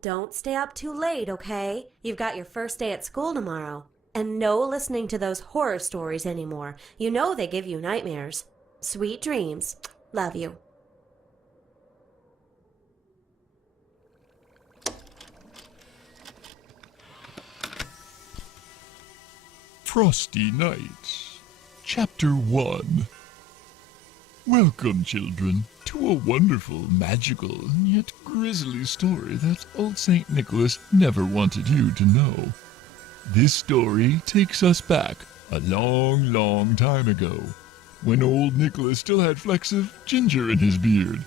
Don't stay up too late, okay? You've got your first day at school tomorrow. And no listening to those horror stories anymore. You know they give you nightmares. Sweet dreams. Love you. Frosty Nights, Chapter 1. Welcome, children, to a wonderful, magical, yet grisly story that old St. Nicholas never wanted you to know. This story takes us back a long, long time ago, when old Nicholas still had flecks of ginger in his beard.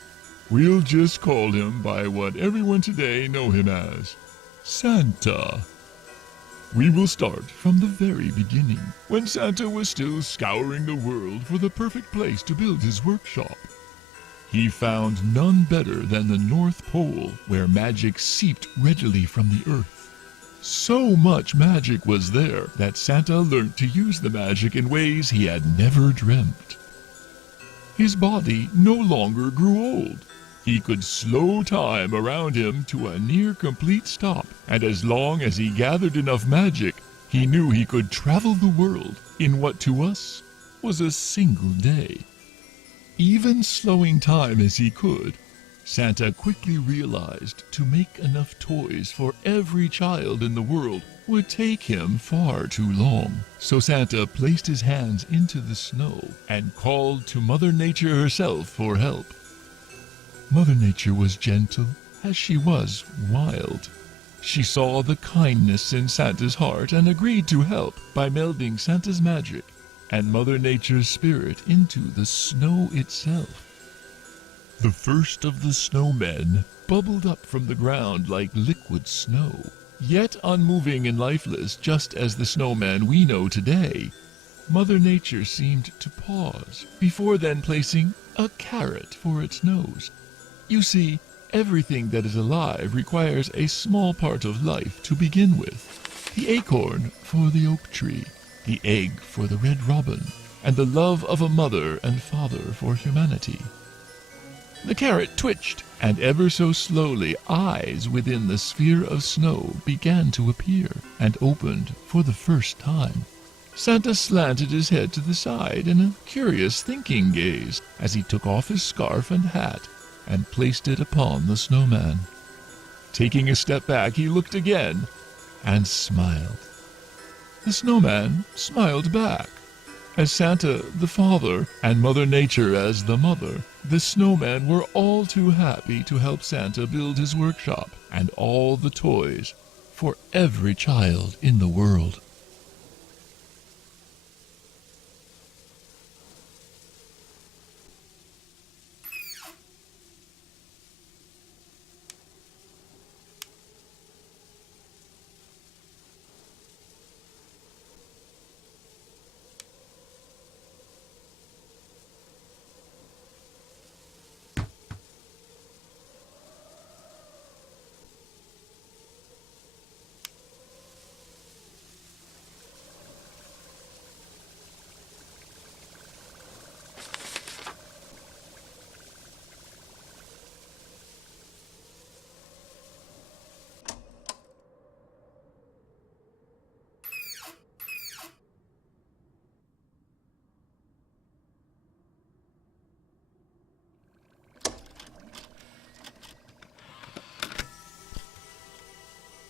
We'll just call him by what everyone today know him as, Santa. We will start from the very beginning, when Santa was still scouring the world for the perfect place to build his workshop. He found none better than the North Pole, where magic seeped readily from the earth. So much magic was there that Santa learnt to use the magic in ways he had never dreamt. His body no longer grew old. He could slow time around him to a near-complete stop, and as long as he gathered enough magic, he knew he could travel the world in what to us was a single day. Even slowing time as he could, Santa quickly realized to make enough toys for every child in the world would take him far too long. So Santa placed his hands into the snow and called to Mother Nature herself for help. Mother Nature was gentle as she was wild. She saw the kindness in Santa's heart and agreed to help by melding Santa's magic and Mother Nature's spirit into the snow itself. The first of the snowmen bubbled up from the ground like liquid snow, yet unmoving and lifeless just as the snowman we know today. Mother Nature seemed to pause before then placing a carrot for its nose. You see, everything that is alive requires a small part of life to begin with. The acorn for the oak tree, the egg for the red robin, and the love of a mother and father for humanity. The carrot twitched, and ever so slowly eyes within the sphere of snow began to appear, and opened for the first time. Santa slanted his head to the side in a curious thinking gaze as he took off his scarf and hat and placed it upon the snowman. Taking a step back, he looked again and smiled. The snowman smiled back. As Santa the father and Mother Nature as the mother, the snowmen were all too happy to help Santa build his workshop and all the toys for every child in the world.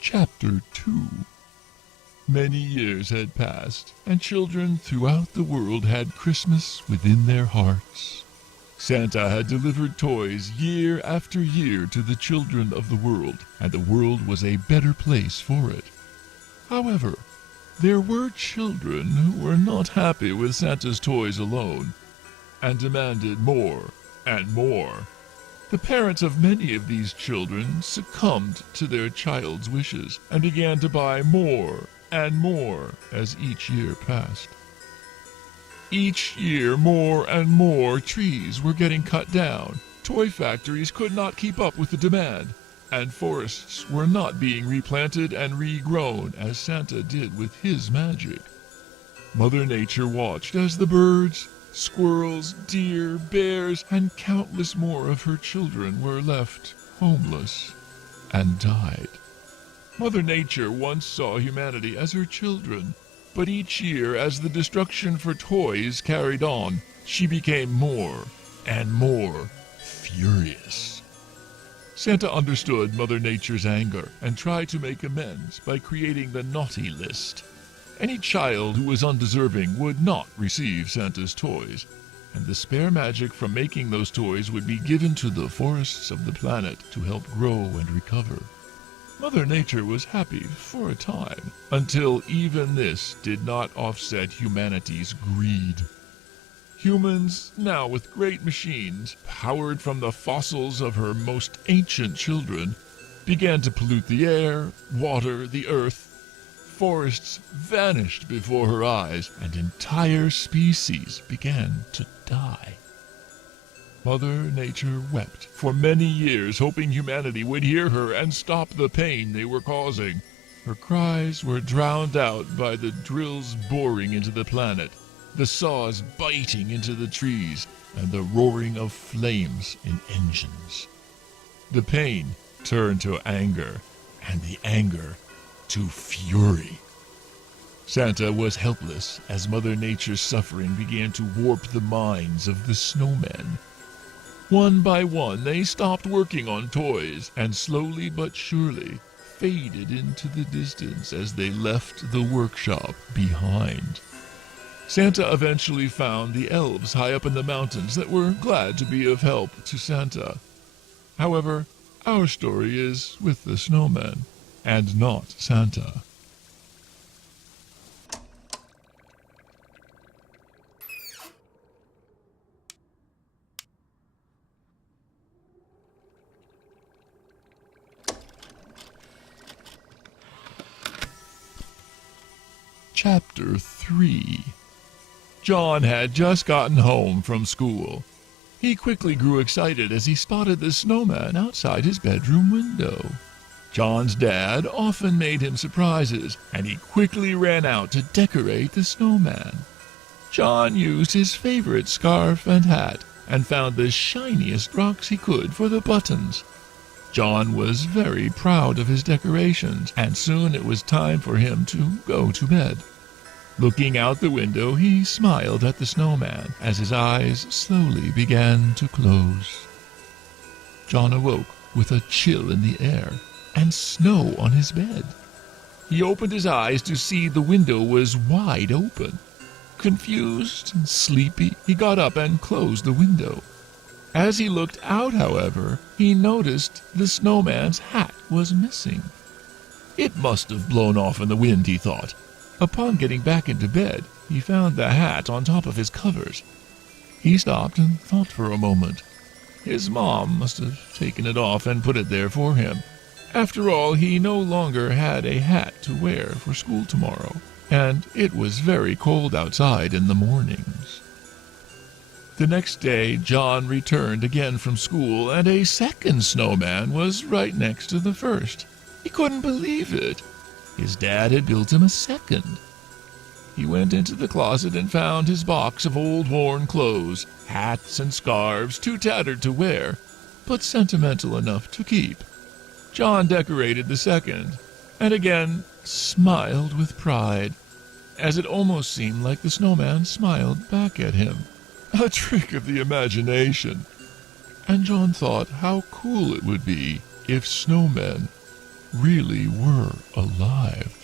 Chapter 2. Many years had passed, and children throughout the world had Christmas within their hearts. Santa had delivered toys year after year to the children of the world, and the world was a better place for it. However, there were children who were not happy with Santa's toys alone, and demanded more and more. The parents of many of these children succumbed to their child's wishes and began to buy more and more as each year passed. Each year, more and more trees were getting cut down. Toy factories could not keep up with the demand, and forests were not being replanted and regrown as Santa did with his magic. Mother Nature watched as the birds, squirrels, deer, bears, and countless more of her children were left homeless. and died. Mother Nature once saw humanity as her children, but each year as the destruction for toys carried on, she became more and more furious. Santa understood Mother Nature's anger and tried to make amends by creating the naughty list. Any child who was undeserving would not receive Santa's toys, and the spare magic from making those toys would be given to the forests of the planet to help grow and recover. Mother Nature was happy for a time, until even this did not offset humanity's greed. Humans, now with great machines, powered from the fossils of her most ancient children, began to pollute the air, water, the earth. Forests vanished before her eyes, and entire species began to die. Mother Nature wept for many years, hoping humanity would hear her and stop the pain they were causing. Her cries were drowned out by the drills boring into the planet, the saws biting into the trees, and the roaring of flames in engines. The pain turned to anger, and the anger to fury. Santa was helpless as Mother Nature's suffering began to warp the minds of the snowmen. One by one, they stopped working on toys, and slowly but surely faded into the distance as they left the workshop behind. Santa eventually found the elves high up in the mountains that were glad to be of help to Santa. However, our story is with the snowmen, and not Santa. Chapter 3. John had just gotten home from school. He quickly grew excited as he spotted the snowman outside his bedroom window. John's dad often made him surprises, and he quickly ran out to decorate the snowman. John used his favorite scarf and hat and found the shiniest rocks he could for the buttons. John was very proud of his decorations, and soon it was time for him to go to bed. Looking out the window, he smiled at the snowman as his eyes slowly began to close. John awoke with a chill in the air and snow on his bed. He opened his eyes to see the window was wide open. Confused and sleepy, he got up and closed the window. As he looked out, however, he noticed the snowman's hat was missing. It must have blown off in the wind, he thought. Upon getting back into bed, he found the hat on top of his covers. He stopped and thought for a moment. His mom must have taken it off and put it there for him. After all, he no longer had a hat to wear for school tomorrow, and it was very cold outside in the mornings. The next day, John returned again from school, and a second snowman was right next to the first. He couldn't believe it. His dad had built him a second. He went into the closet and found his box of old worn clothes, hats and scarves, too tattered to wear, but sentimental enough to keep. John decorated the second, and again smiled with pride, as it almost seemed like the snowman smiled back at him. A trick of the imagination. And John thought how cool it would be if snowmen really were alive.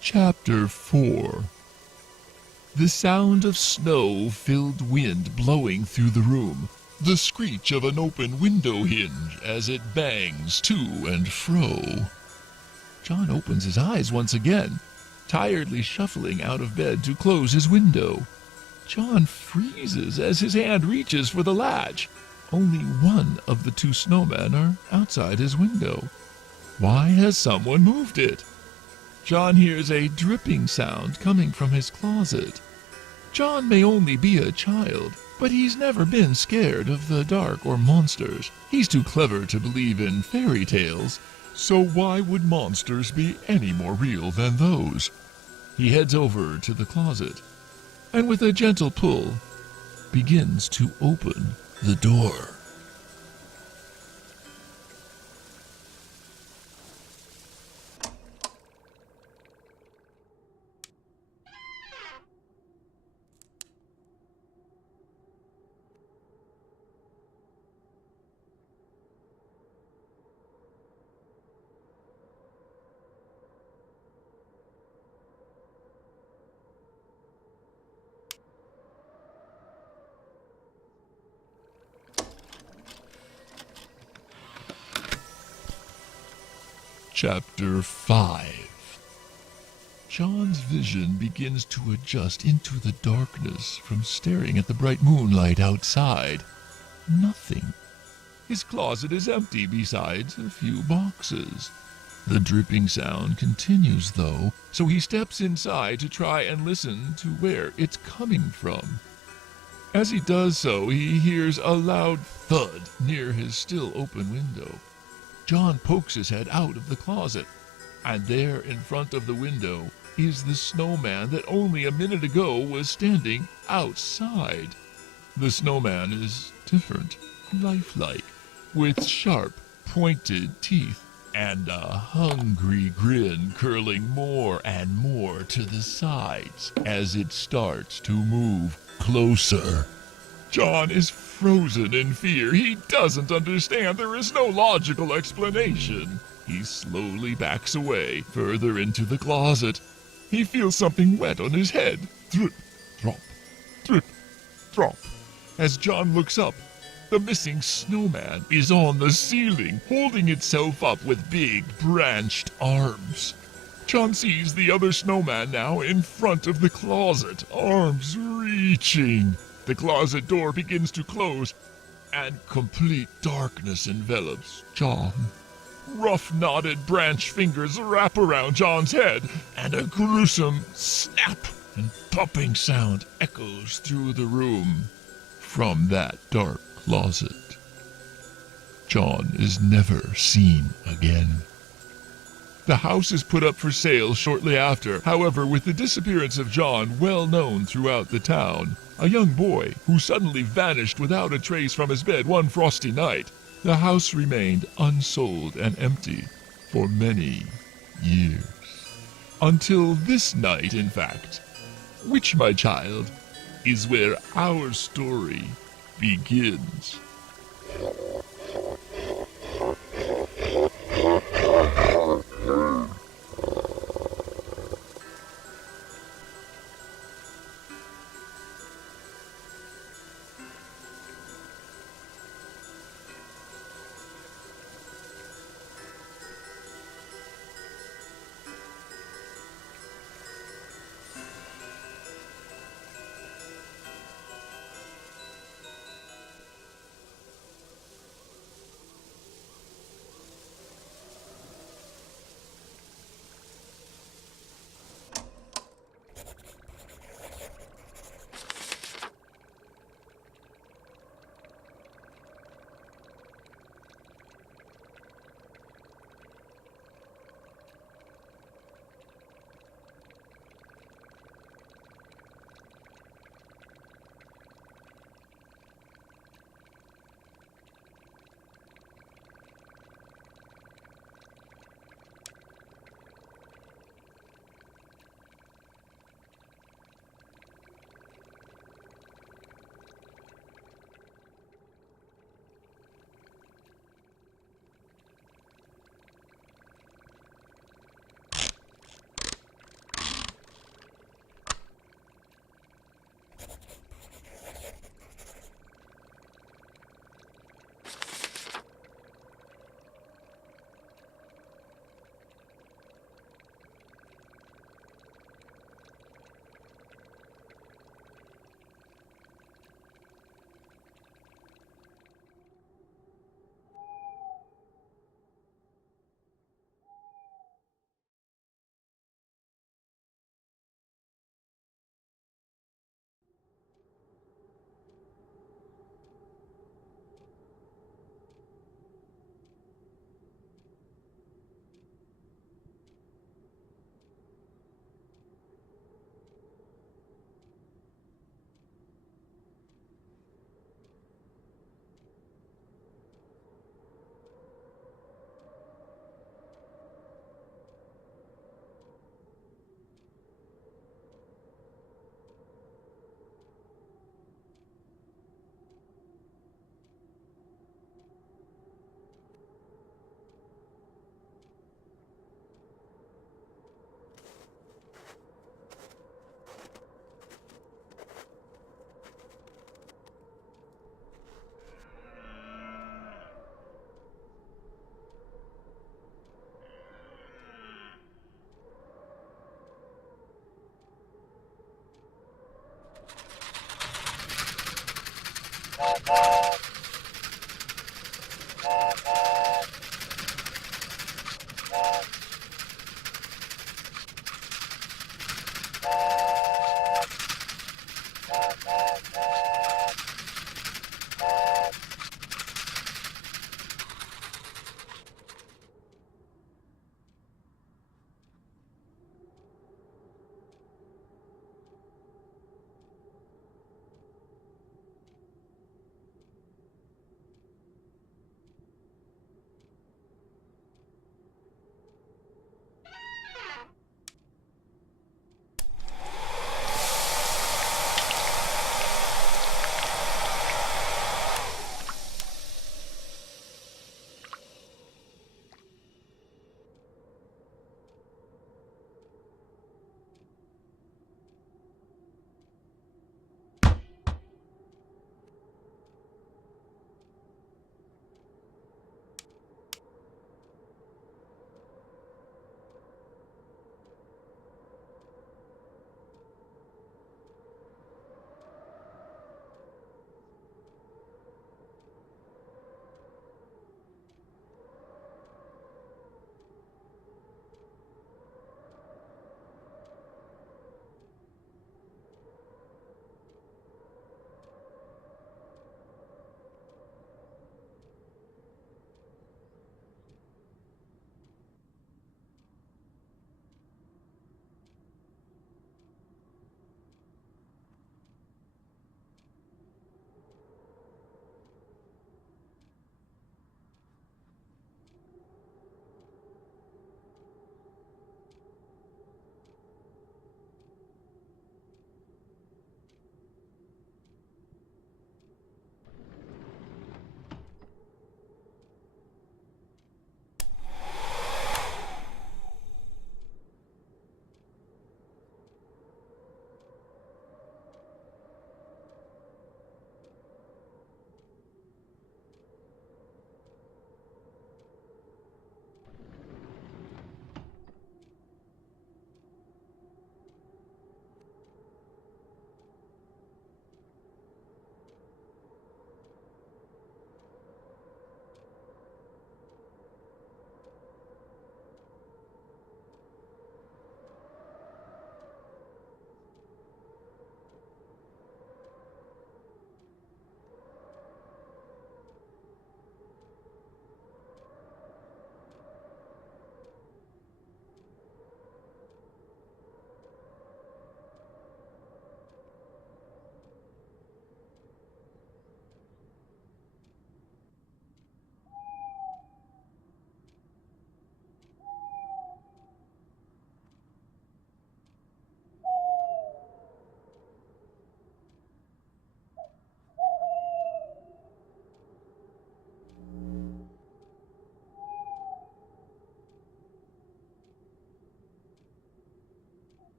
Chapter 4. The sound of snow-filled wind blowing through the room, the screech of an open window hinge as it bangs to and fro. John opens his eyes once again, tiredly shuffling out of bed to close his window. John freezes as his hand reaches for the latch. Only one of the two snowmen are outside his window. Why has someone moved it? John hears a dripping sound coming from his closet. John may only be a child, But he's never been scared of the dark or monsters. He's too clever to believe in fairy tales. So why would monsters be any more real than those? He heads over to the closet, and with a gentle pull, begins to open the door. Chapter 5. John's vision begins to adjust into the darkness from staring at the bright moonlight outside. Nothing. His closet is empty besides a few boxes. The dripping sound continues, though, so he steps inside to try and listen to where it's coming from. As he does so, he hears a loud thud near his still open window. John pokes his head out of the closet, and there in front of the window is the snowman that only a minute ago was standing outside. The snowman is different, lifelike, with sharp, pointed teeth and a hungry grin curling more and more to the sides as it starts to move closer. John is frozen in fear. He doesn't understand. There is no logical explanation. He slowly backs away, further into the closet. He feels something wet on his head. Drip, drop, drip, drop. As John looks up, the missing snowman is on the ceiling, holding itself up with big, branched arms. John sees the other snowman now in front of the closet, arms reaching. The closet door begins to close, and complete darkness envelops John. Rough, knotted branch fingers wrap around John's head, and a gruesome snap and popping sound echoes through the room from that dark closet. John is never seen again. The house is put up for sale shortly after. However, with the disappearance of John well known throughout the town, a young boy who suddenly vanished without a trace from his bed one frosty night, the house remained unsold and empty for many years. Until this night, in fact, which, my child, is where our story begins.